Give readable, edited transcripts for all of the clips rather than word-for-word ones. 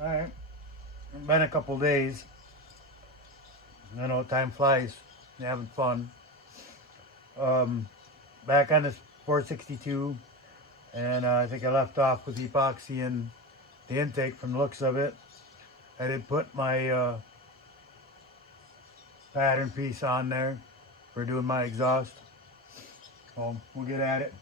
All right. It's been a couple days. You know, time flies. You're having fun. Um, Back on this 462, and I think I left off with epoxy and the intake from the looks of it. I did put my pattern piece on there for doing my exhaust. So we'll get at it.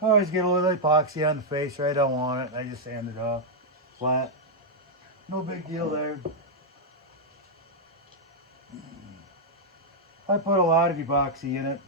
I always get a little epoxy on the face, right? I don't want it. I just sand it off flat. No big deal there. I put a lot of epoxy in it.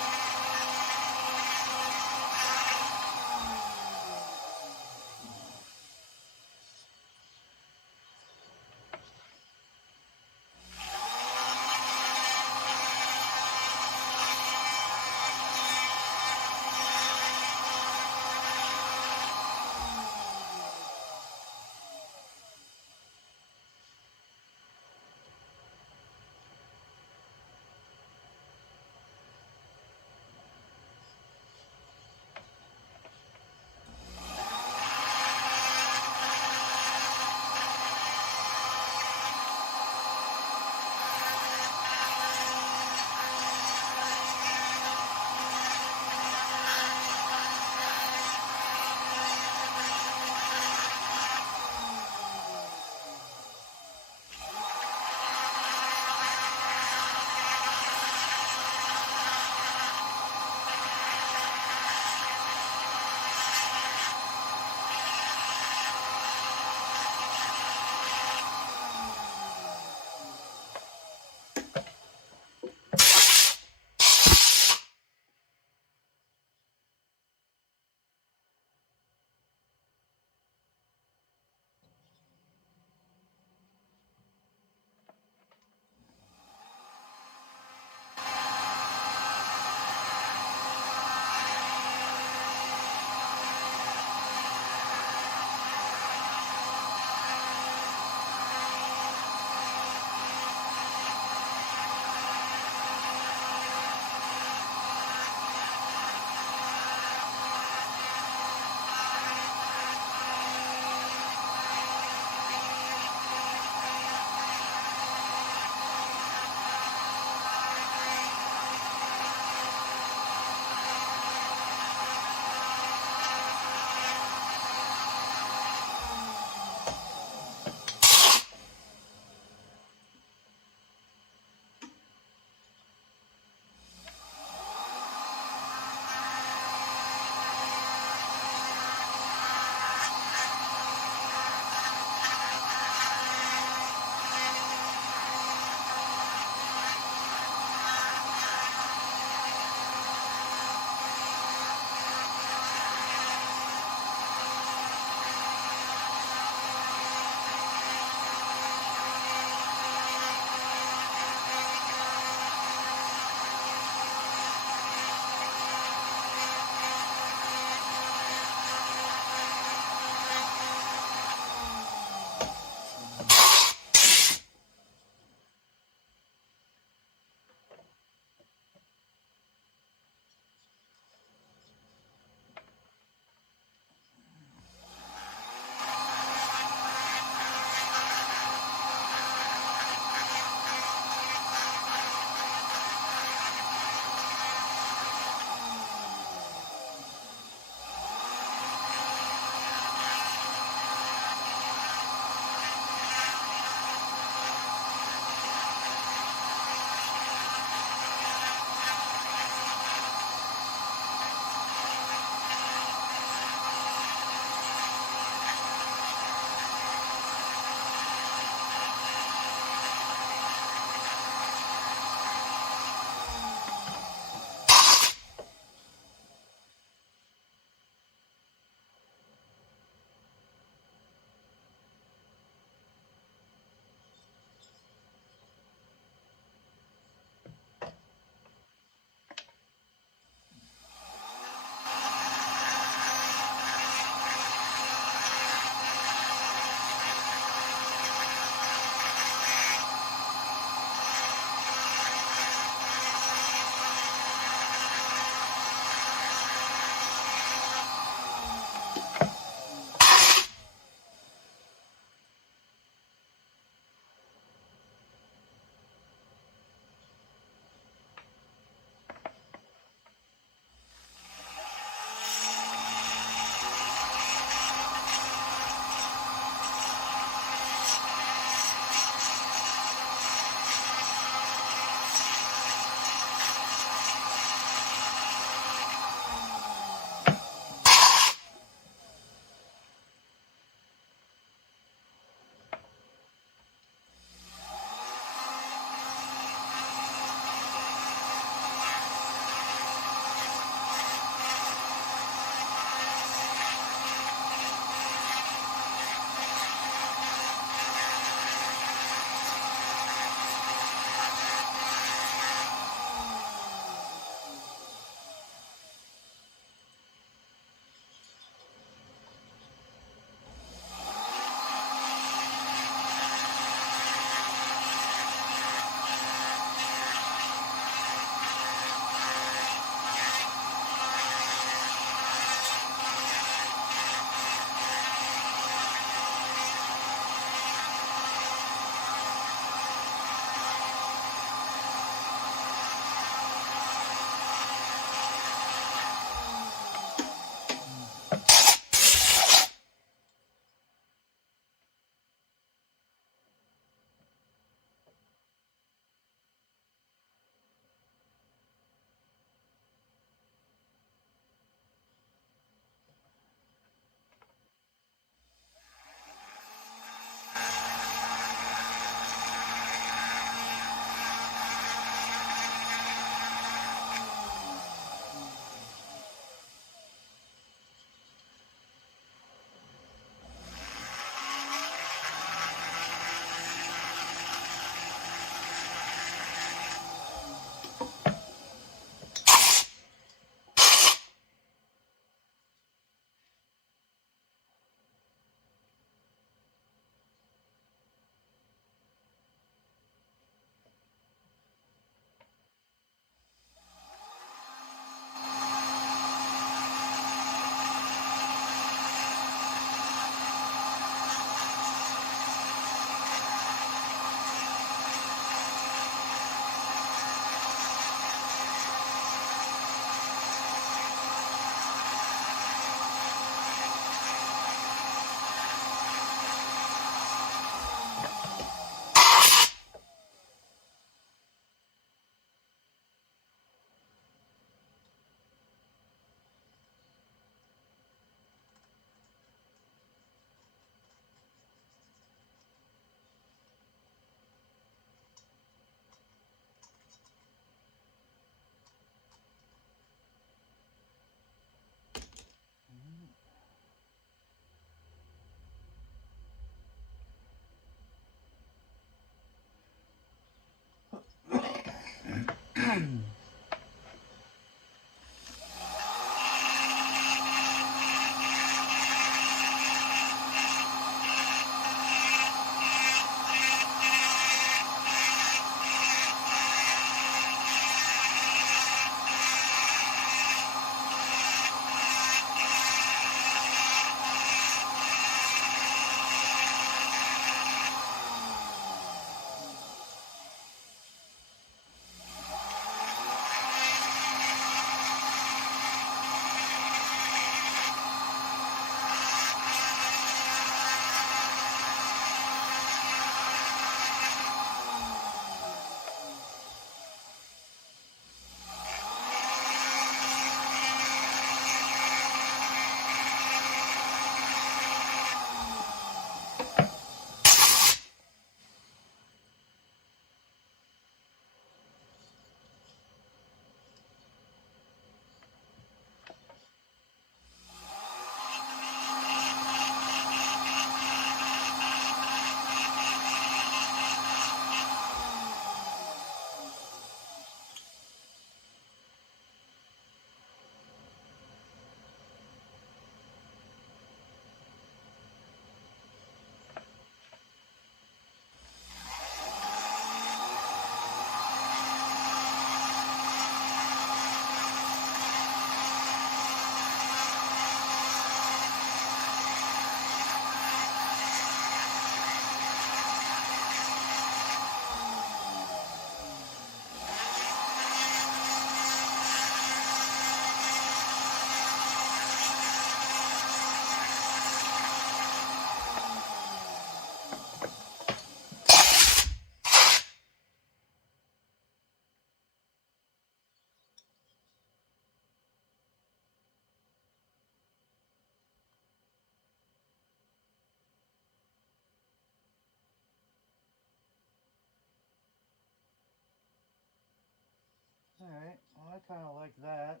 Alright, well I kind of like that.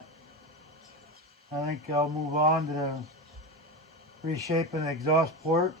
I think I'll move on to the reshaping the exhaust port.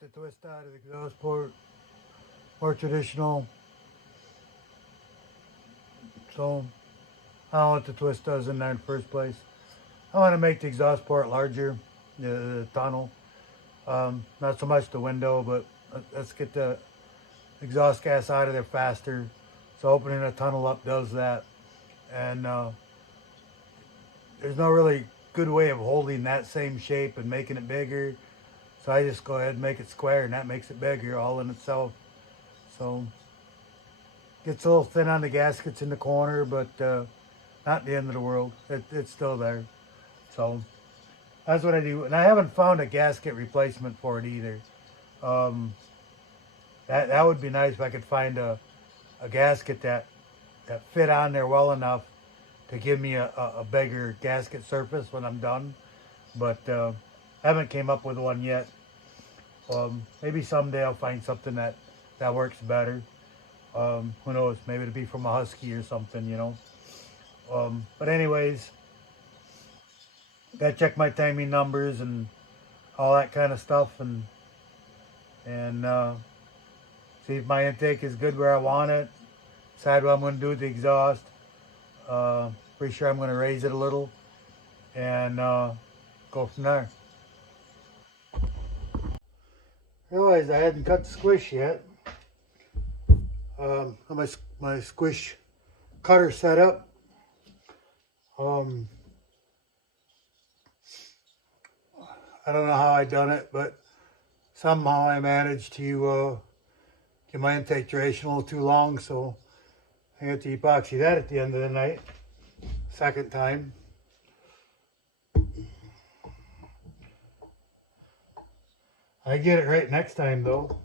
the twist out of the exhaust port, more traditional. So I don't know what the twist does in there in the first place. I want to make the exhaust port larger, the tunnel. Not so much the window, but let's get the exhaust gas out of there faster. So opening a tunnel up does that. And there's no really good way of holding that same shape and making it bigger. So I just go ahead and make it square, and that makes it bigger all in itself. So gets a little thin on the gaskets in the corner, but not the end of the world. It's still there. So that's what I do. And I haven't found a gasket replacement for it either. That would be nice if I could find a gasket that fit on there well enough to give me a bigger gasket surface when I'm done. But I haven't came up with one yet. Maybe someday I'll find something that works better. Who knows? Maybe it'll be from a Husky or something, you know. But anyways, gotta check my timing numbers and all that kind of stuff, and see if my intake is good where I want it. Decide what I'm going to do with the exhaust. Pretty sure I'm going to raise it a little and go from there. Realized I hadn't cut the squish yet. My squish cutter set up. I don't know how I done it, but somehow I managed to get my intake duration a little too long, so I had to epoxy that at the end of the night. Second time. I get it right next time though.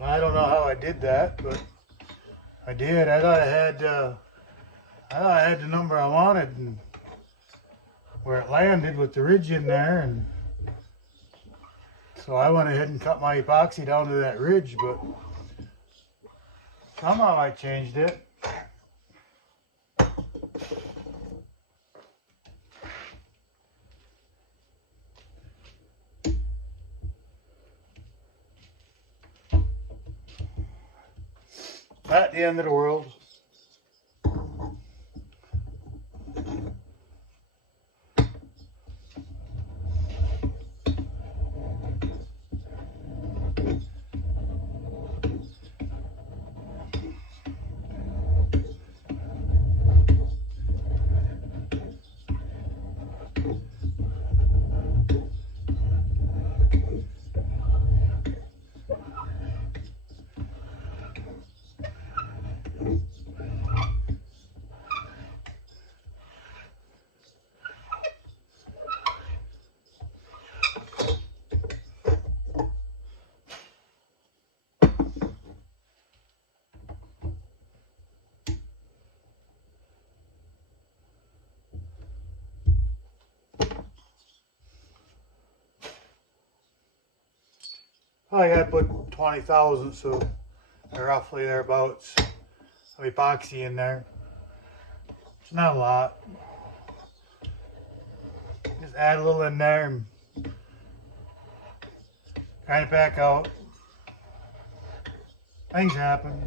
I don't know how I did that, but I did. I thought I had the number I wanted, and where it landed with the ridge in there, and so I went ahead and cut my epoxy down to that ridge, but somehow I changed it. Not the end of the world. I got to put 20 thousandths, so roughly thereabouts, of epoxy in there. It's not a lot. Just add a little in there and grind it back out. Things happen.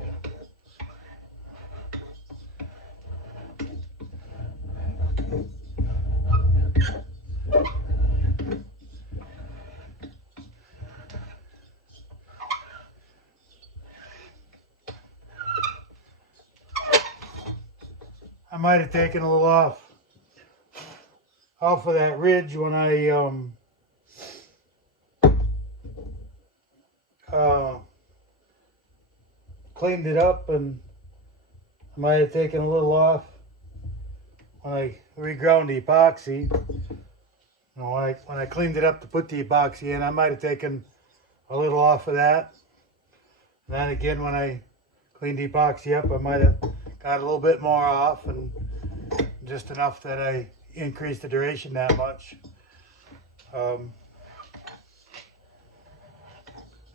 I might have taken a little off of that ridge when I cleaned it up, and I might have taken a little off when I reground the epoxy. You know, when I cleaned it up to put the epoxy in, I might have taken a little off of that. And then again, when I cleaned the epoxy up, I might have got a little bit more off, and just enough that I increased the duration that much. I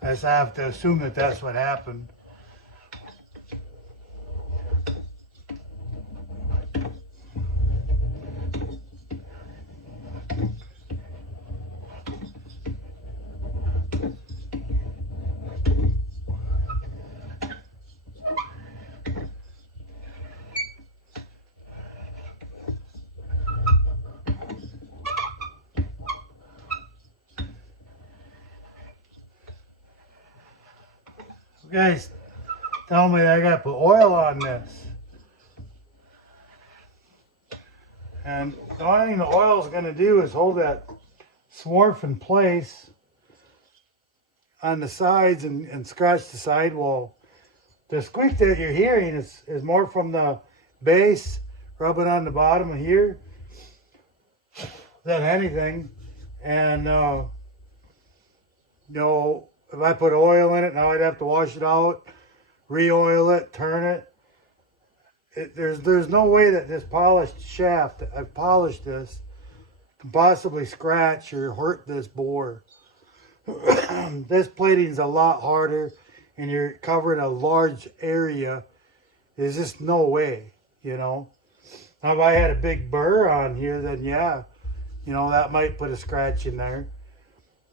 just have to assume that that's what happened. You guys tell me that I gotta put oil on this. And the only thing the oil is gonna do is hold that swarf in place on the sides and scratch the sidewall. The squeak that you're hearing is more from the base rubbing on the bottom of here than anything. And you know, if I put oil in it, now I'd have to wash it out, re-oil it, turn it. There's no way that this polished shaft, I've polished this, can possibly scratch or hurt this bore. This plating is a lot harder, and you're covering a large area. There's just no way, you know. Now, if I had a big burr on here, then yeah, you know, that might put a scratch in there.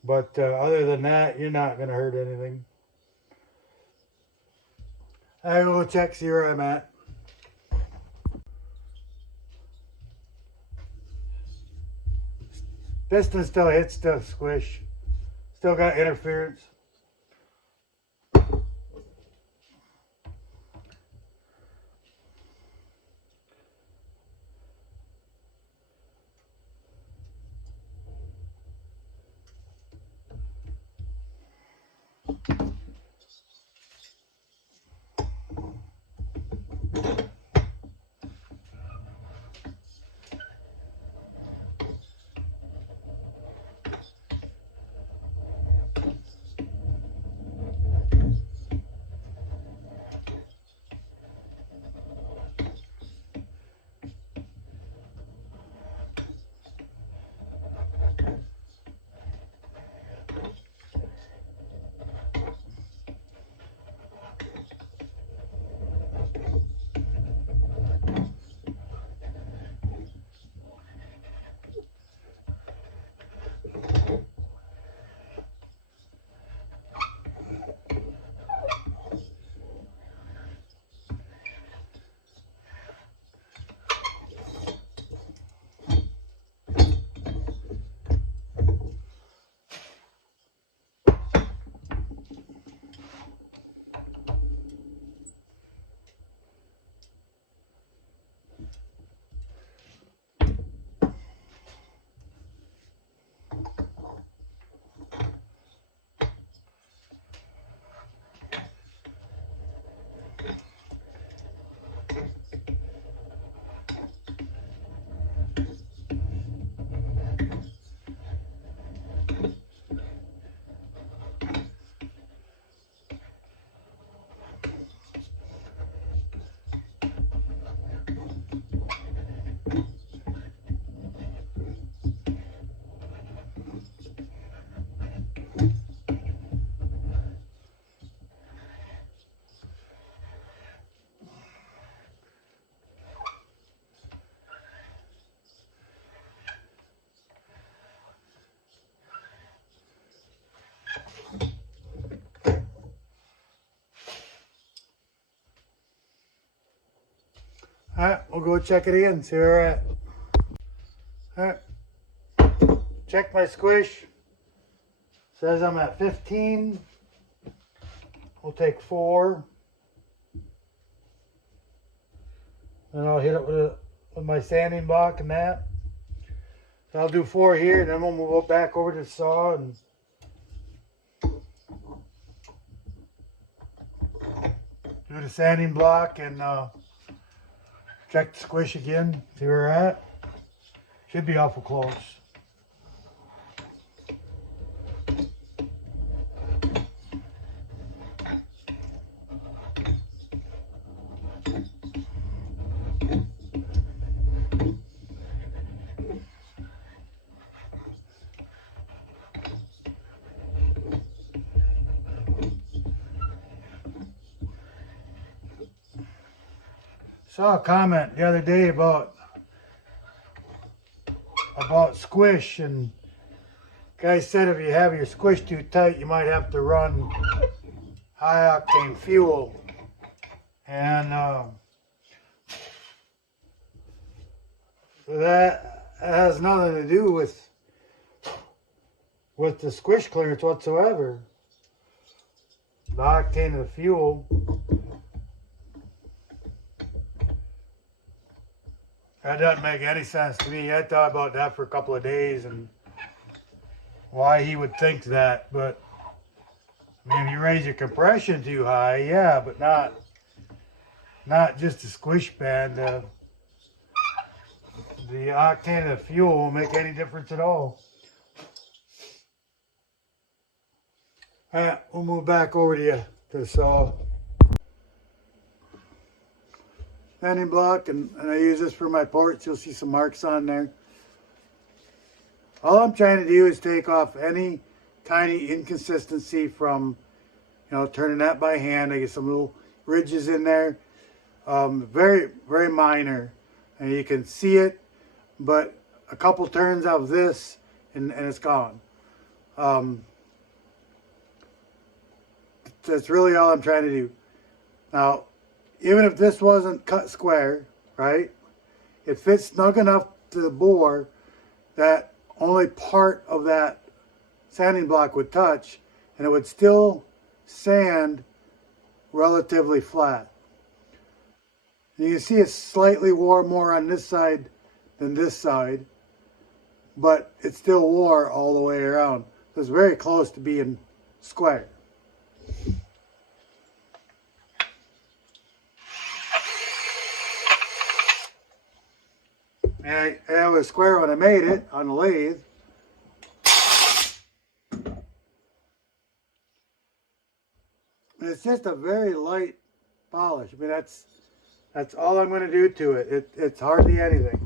But other than that, you're not going to hurt anything. I go check, see where I'm at. Piston still hits the squish. Still got interference. Alright, we'll go check it again, see where we're at. Alright, check my squish. Says I'm at 15. We'll take 4. And I'll hit it with my sanding block and that. So I'll do 4 here, and then we'll move back over to the saw and do the sanding block and check the squish again, see where we're at. Should be awful close. Saw a comment the other day about squish, and guy said if you have your squish too tight, you might have to run high octane fuel, and that has nothing to do with the squish clearance whatsoever. The octane of the fuel. That doesn't make any sense to me. I thought about that for a couple of days and why he would think that, but I mean, if you raise your compression too high, yeah, but not just a squish band. The octane of the fuel won't make any difference at all. Alright, we'll move back over to the saw. Sanding block, and I use this for my ports. You'll see some marks on there. All I'm trying to do is take off any tiny inconsistency from, turning that by hand. I get some little ridges in there. Very, very minor. And you can see it, but a couple turns of this and it's gone. That's really all I'm trying to do. Now, even if this wasn't cut square, right, it fits snug enough to the bore that only part of that sanding block would touch, and it would still sand relatively flat. You can see it's slightly wore more on this side than this side, but it still wore all the way around. So it's very close to being square. And it was square when I made it on the lathe. And it's just a very light polish. I mean, that's all I'm going to do to it. It's hardly anything.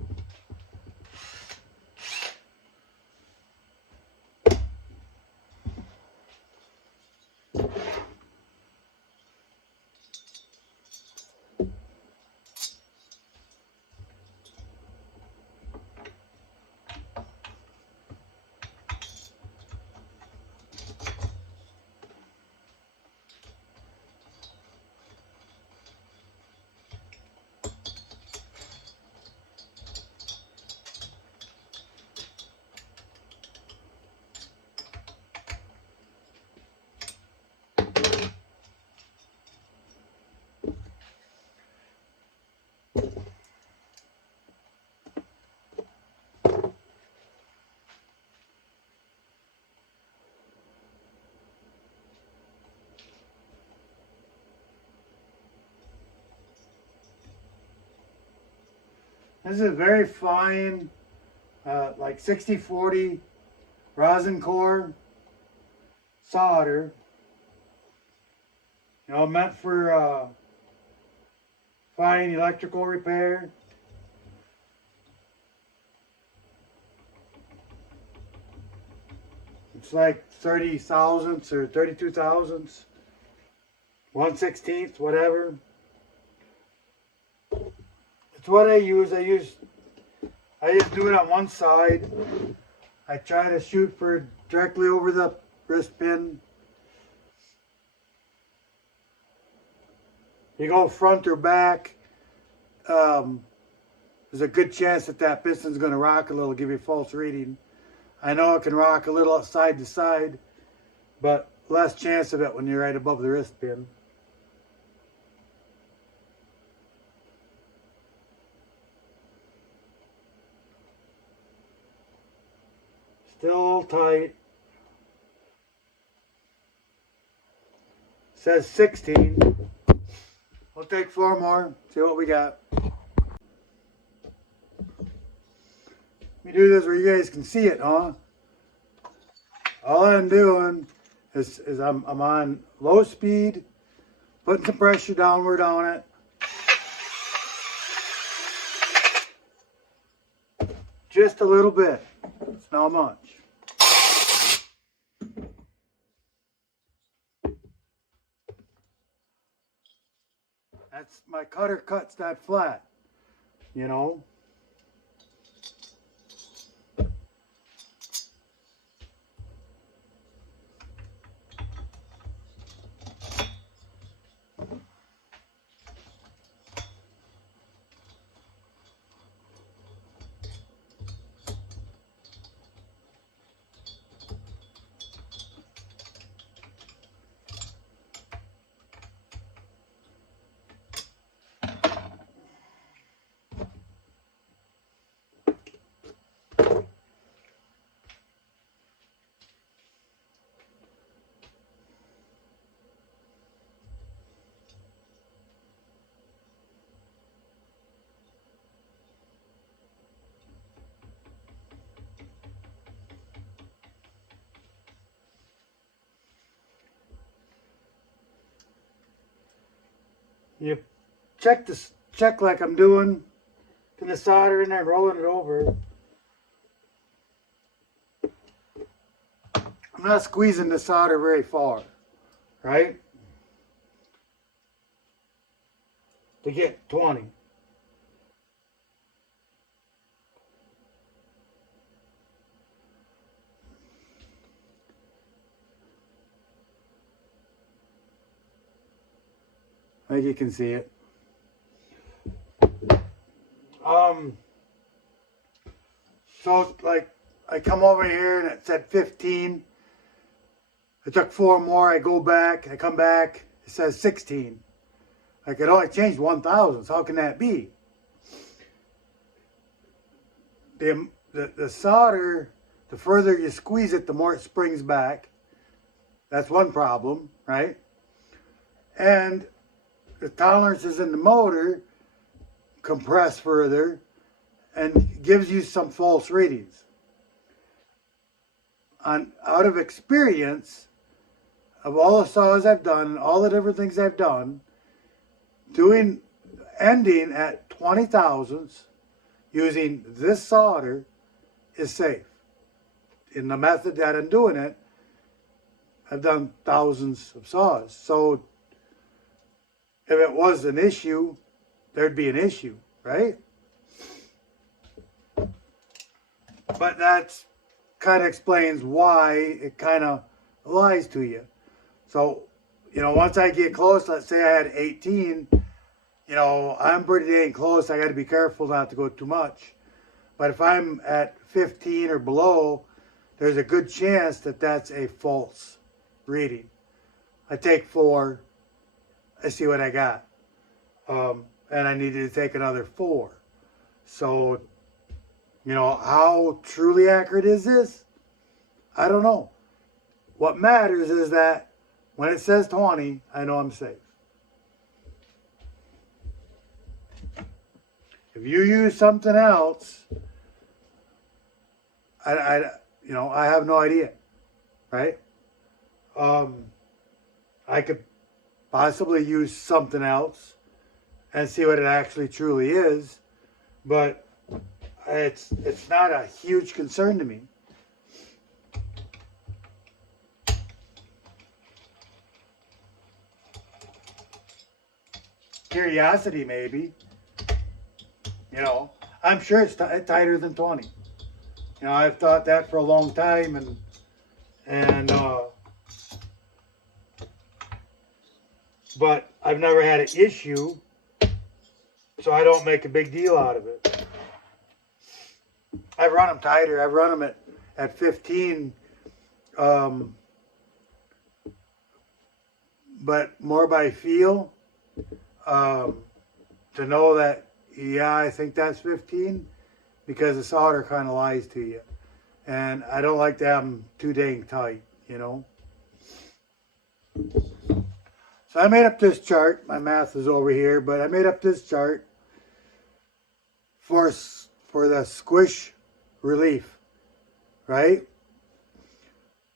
This is a very fine, like 60-40 rosin core solder. Meant for fine electrical repair. It's like 30 thousandths or 32 thousandths, 1/16, whatever. It's what I use. I just do it on one side. I try to shoot for directly over the wrist pin. You go front or back, there's a good chance that piston's going to rock a little, give you a false reading. I know it can rock a little side to side, but less chance of it when you're right above the wrist pin. Still tight. Says 16. We'll take 4 more, see what we got. Let me do this where you guys can see it, huh? All I'm doing is I'm on low speed, putting some pressure downward on it. Just a little bit. It's not much. That's my cutter cuts that flat, you know. You check like I'm doing, put the solder in there and rolling it over. I'm not squeezing the solder very far, right? To get 20. I think you can see it. So like I come over here and it said 15. I took 4 more, I go back, I come back, it says 16. I could only change 1 thousandths. How can that be? The solder, the further you squeeze it, the more it springs back. That's one problem, right? And the tolerances in the motor compress further and gives you some false readings. Out of experience, of all the saws I've done, all the different things I've done, ending at 20 thousandths using this solder is safe. In the method that I'm doing it, I've done thousands of saws. So if it was an issue, there'd be an issue, right? But that's kind of explains why it kind of lies to you. So, you know, once I get close, let's say I had 18, you know, I'm pretty dang close. I got to be careful not to go too much. But if I'm at 15 or below, there's a good chance that that's a false reading. I take 4, I see what I got. And I needed to take another 4. So, you know, how truly accurate is this? I don't know. What matters is that when it says 20, I know I'm safe. If you use something else, you know, I have no idea, right? I could possibly use something else and see what it actually truly is, but it's not a huge concern to me. Curiosity, maybe. You know, I'm sure it's tighter than 20. You know, I've thought that for a long time, but I've never had an issue, so I don't make a big deal out of it. I've run them tighter. I've run them at 15, but more by feel, to know that, yeah, I think that's 15, because the solder kind of lies to you. And I don't like to have them too dang tight, you know. So I made up this chart. My math is over here, but I made up this chart for the squish relief, right?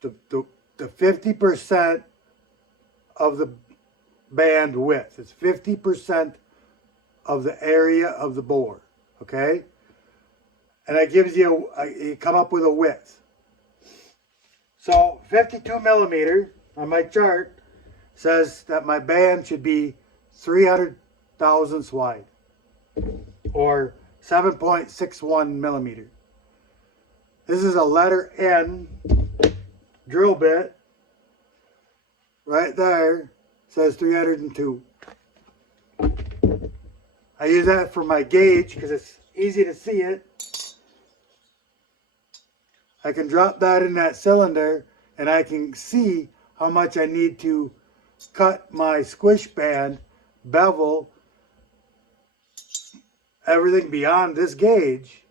The 50% of the band width. It's 50% of the area of the bore, okay? And that gives you, you come up with a width. So 52 millimeter on my chart says that my band should be 300 thousandths wide, or 7.61 millimeter. This is a letter N drill bit. Right there says 302. I use that for my gauge because it's easy to see it. I can drop that in that cylinder and I can see how much I need to cut my squish band, bevel, everything beyond this gauge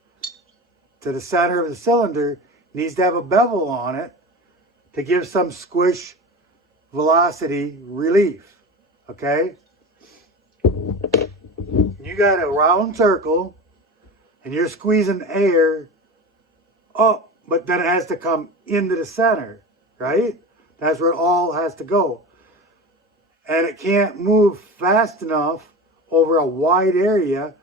to the center of the cylinder needs to have a bevel on it to give some squish velocity relief. Okay? You got a round circle and you're squeezing air up, but then it has to come into the center, right? That's where it all has to go. And it can't move fast enough over a wide area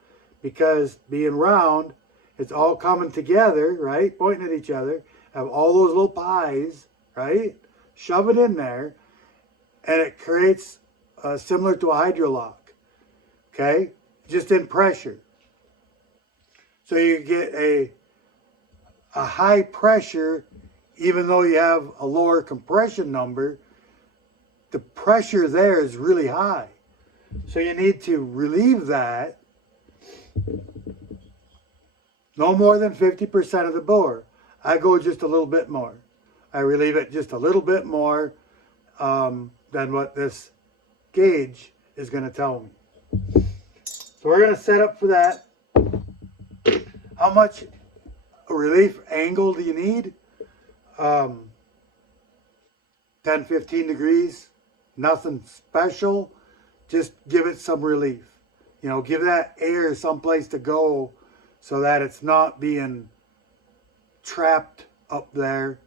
because being round, it's all coming together, right? Pointing at each other. Have all those little pies, right? Shove it in there. And it creates similar to a hydrolock. Okay? Just in pressure. So you get a high pressure, even though you have a lower compression number, the pressure there is really high. So you need to relieve that no more than 50% of the bore. I go just a little bit more. I relieve it just a little bit more than what this gauge is going to tell me. So we're going to set up for that. How much relief angle do you need? 10, 15 degrees. Nothing special. Just give it some relief. You know, give that air someplace to go so that it's not being trapped up there,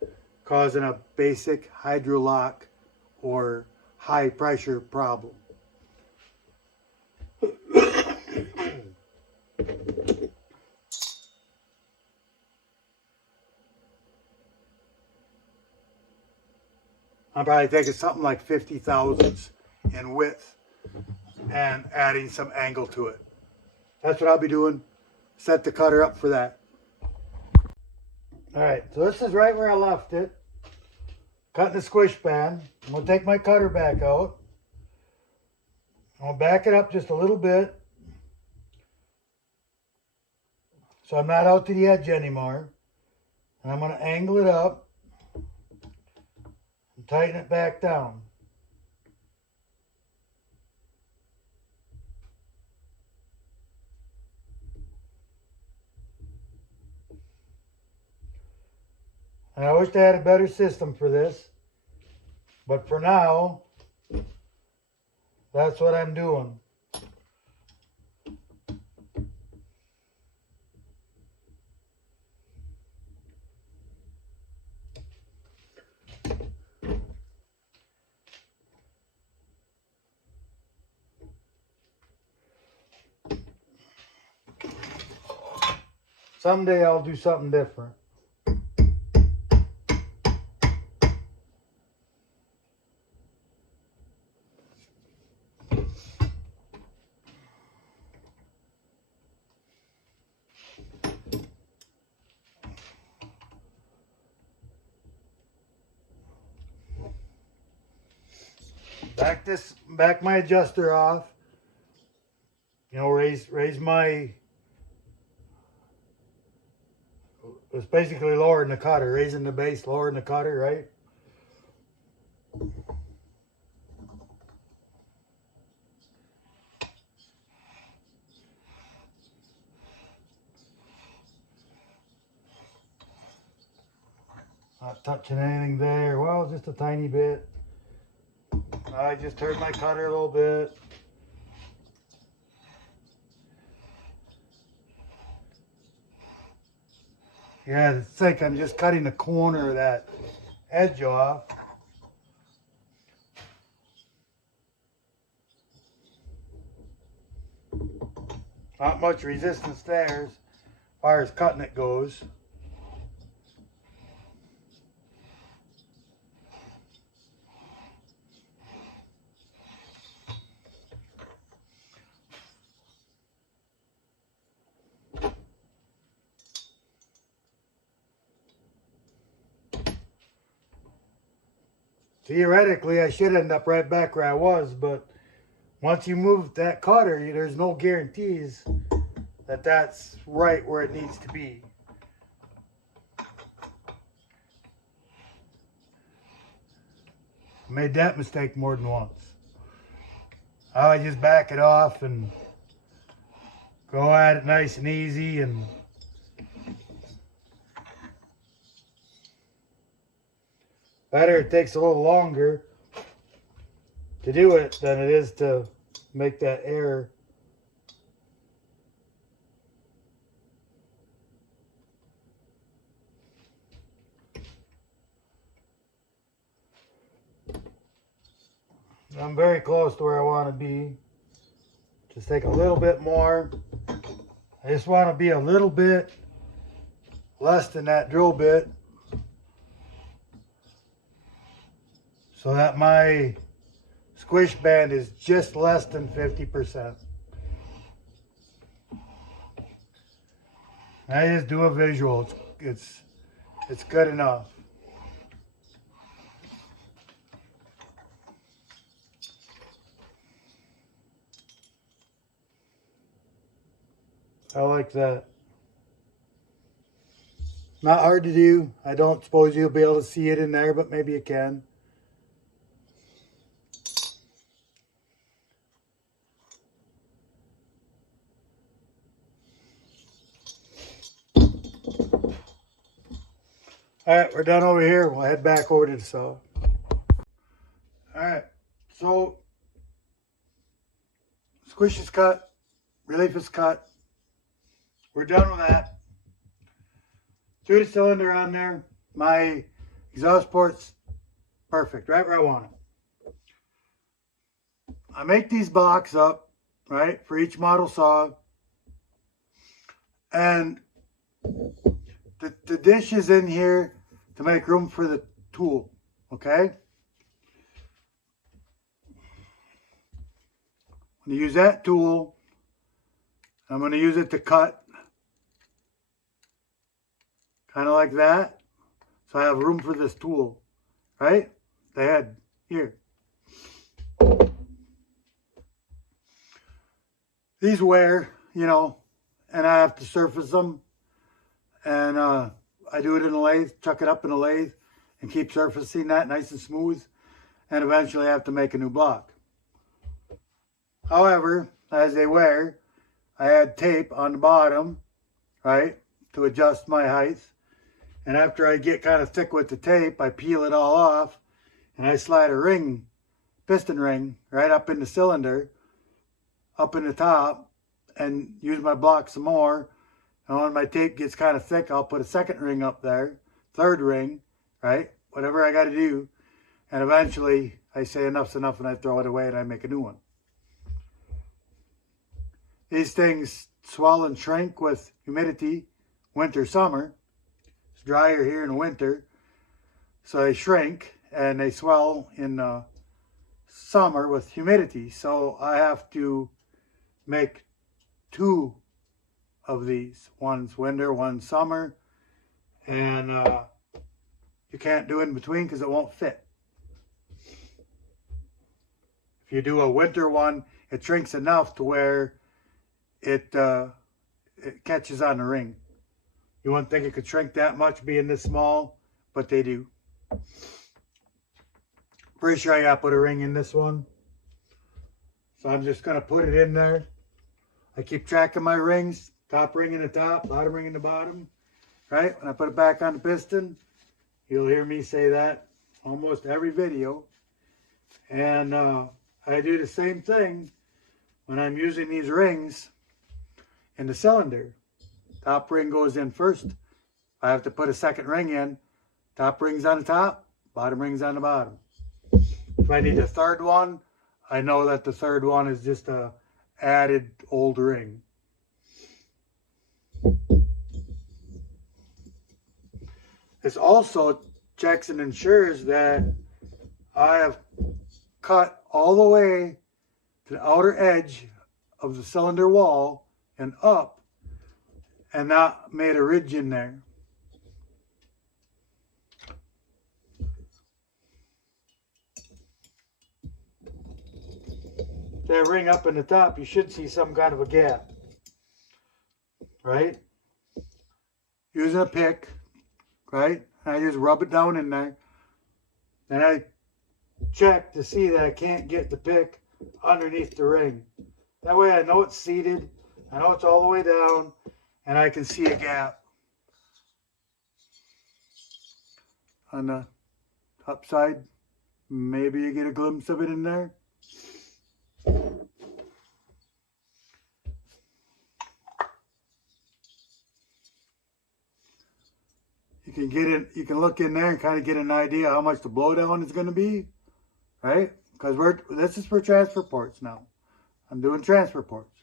causing a basic hydrolock or high pressure problem. I'm probably taking something like 50 thousandths in width and adding some angle to it. That's what I'll be doing. Set the cutter up for that. Alright, so this is right where I left it. Cutting the squish band. I'm going to take my cutter back out. I'm going to back it up just a little bit, so I'm not out to the edge anymore. And I'm going to angle it up and tighten it back down. And I wish I had a better system for this, but for now, that's what I'm doing. Someday I'll do something different. Back my adjuster off. You know, raise my, it's basically lowering the cutter, raising the base, lowering the cutter, right? Not touching anything there. Well, just a tiny bit. I just turned my cutter a little bit. Yeah, it's like I'm just cutting the corner of that edge off. Not much resistance there as far as cutting it goes. theoretically, I should end up right back where I was, but once you move that cutter, there's no guarantees that that's right where it needs to be. I made that mistake more than once. I would just back it off and go at it nice and easy, and better it takes a little longer to do it than it is to make that error. I'm very close to where I want to be. Just take a little bit more. I just want to be a little bit less than that drill bit, so that my squish band is just less than 50%. I just do a visual. It's good enough. I like that. Not hard to do. I don't suppose you'll be able to see it in there, but maybe you can. Alright, we're done over here. We'll head back over to the saw. Alright, so squish is cut, relief is cut. We're done with that. Threw the cylinder on there. My exhaust port's perfect, right where I want it. I make these blocks up, right, for each model saw. And the dish is in here to make room for the tool, okay? I'm going to use that tool. I'm going to use it to cut. Kind of like that. So I have room for this tool, right? The head here. These wear, you know, and I have to surface them. And I do it in a lathe, chuck it up in a lathe, and keep surfacing that nice and smooth. And eventually I have to make a new block. However, as they wear, I add tape on the bottom, right, to adjust my height. And after I get kind of thick with the tape, I peel it all off, and I slide a ring, piston ring, right up in the cylinder, up in the top, and use my block some more. And when my tape gets kind of thick, I'll put a second ring up there, third ring, right? Whatever I got to do. And eventually, I say enough's enough, and I throw it away, and I make a new one. These things swell and shrink with humidity, winter, summer. It's drier here in the winter, so they shrink, and they swell in summer with humidity. So I have to make two of these. One's winter, one's summer, and you can't do in between because it won't fit. If you do a winter one, it shrinks enough to where it catches on the ring. You wouldn't think it could shrink that much being this small, but they do. Pretty sure I got to put a ring in this one. So I'm just going to put it in there. I keep track of my rings. Top ring in the top, bottom ring in the bottom. Right? When I put it back on the piston, you'll hear me say that almost every video. And I do the same thing when I'm using these rings in the cylinder. Top ring goes in first. I have to put a second ring in. Top ring's on the top, bottom ring's on the bottom. If I need a third one, I know that the third one is just a added old ring. This also checks and ensures that I have cut all the way to the outer edge of the cylinder wall and up, and not made a ridge in there. that ring up in the top, you should see some kind of a gap, right? Using a pick, right? I just rub it down in there. And I check to see that I can't get the pick underneath the ring. That way I know it's seated, I know it's all the way down, and I can see a gap on the top side. Maybe you get a glimpse of it in there. You can get it, you can look in there and kind of get an idea how much the blowdown is going to be, right? Because this is for transfer ports now. I'm doing transfer ports.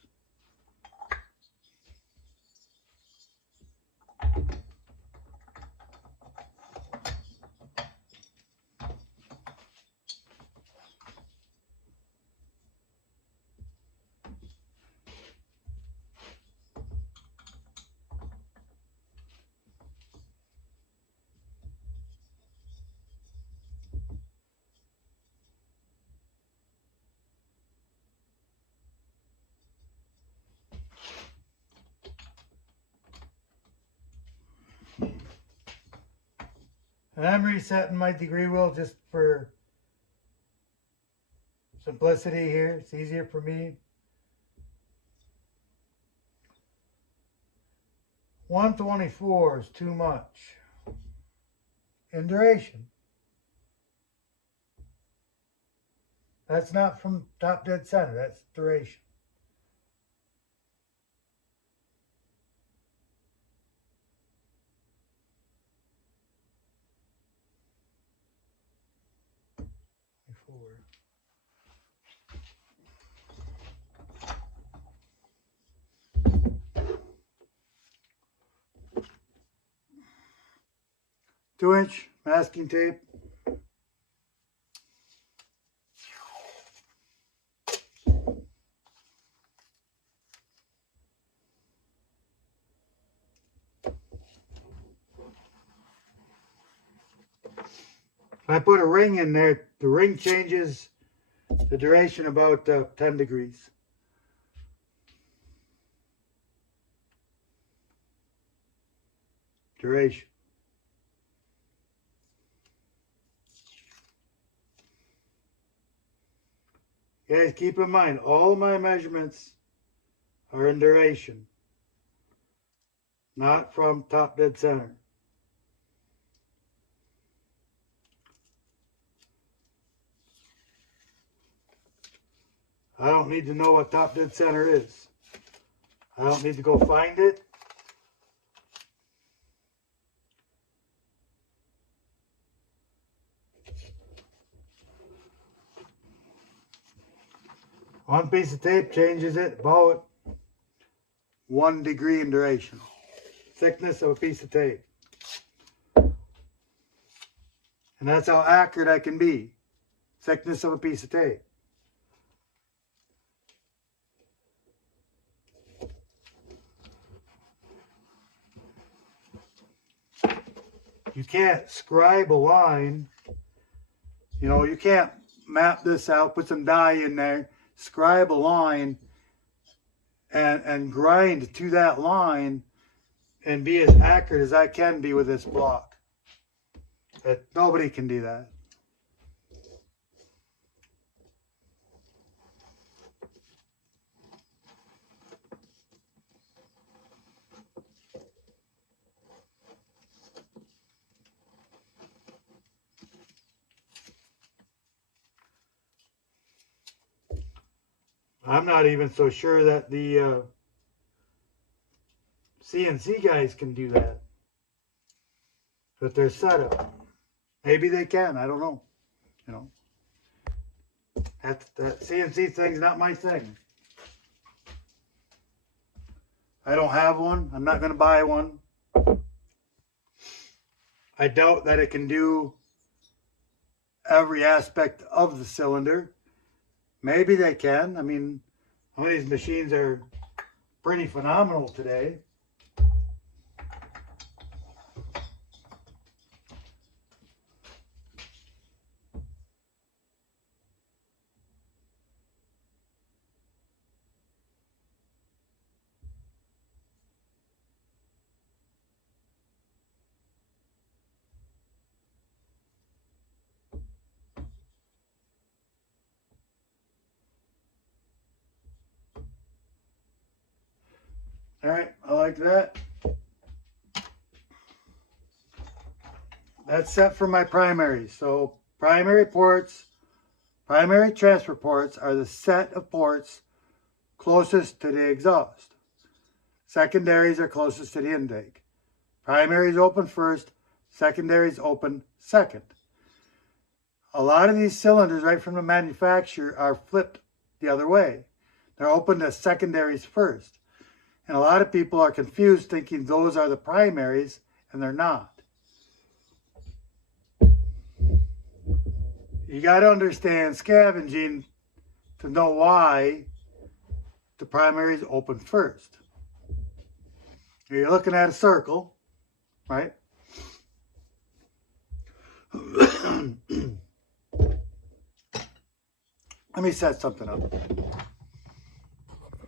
And I'm resetting my degree wheel just for simplicity here. It's easier for me. 124 is too much in duration. That's not from top dead center, that's duration. Forward. Two-inch masking tape. If I put a ring in there, the ring changes the duration about 10 degrees. Duration. Guys, keep in mind, all my measurements are in duration, not from top dead center. I don't need to know what top dead center is. I don't need to go find it. One piece of tape changes it about 1 degree in duration. Thickness of a piece of tape. And that's how accurate I can be. Thickness of a piece of tape. You can't scribe a line. You know, you can't map this out, put some dye in there, scribe a line, and grind to that line and be as accurate as I can be with this block. But nobody can do that. I'm not even so sure that the CNC guys can do that. But they're set up. Maybe they can. I don't know. You know, that CNC thing's not my thing. I don't have one. I'm not going to buy one. I doubt that it can do every aspect of the cylinder. Maybe they can. I mean, some of these machines are pretty phenomenal today. All right, I like that. That's set for my primaries. So primary ports, primary transfer ports are the set of ports closest to the exhaust. Secondaries are closest to the intake. Primaries open first, secondaries open second. A lot of these cylinders right from the manufacturer are flipped the other way. They're open to secondaries first. And a lot of people are confused thinking those are the primaries, and they're not. You got to understand scavenging to know why the primaries open first. You're looking at a circle, right? Let me set something up.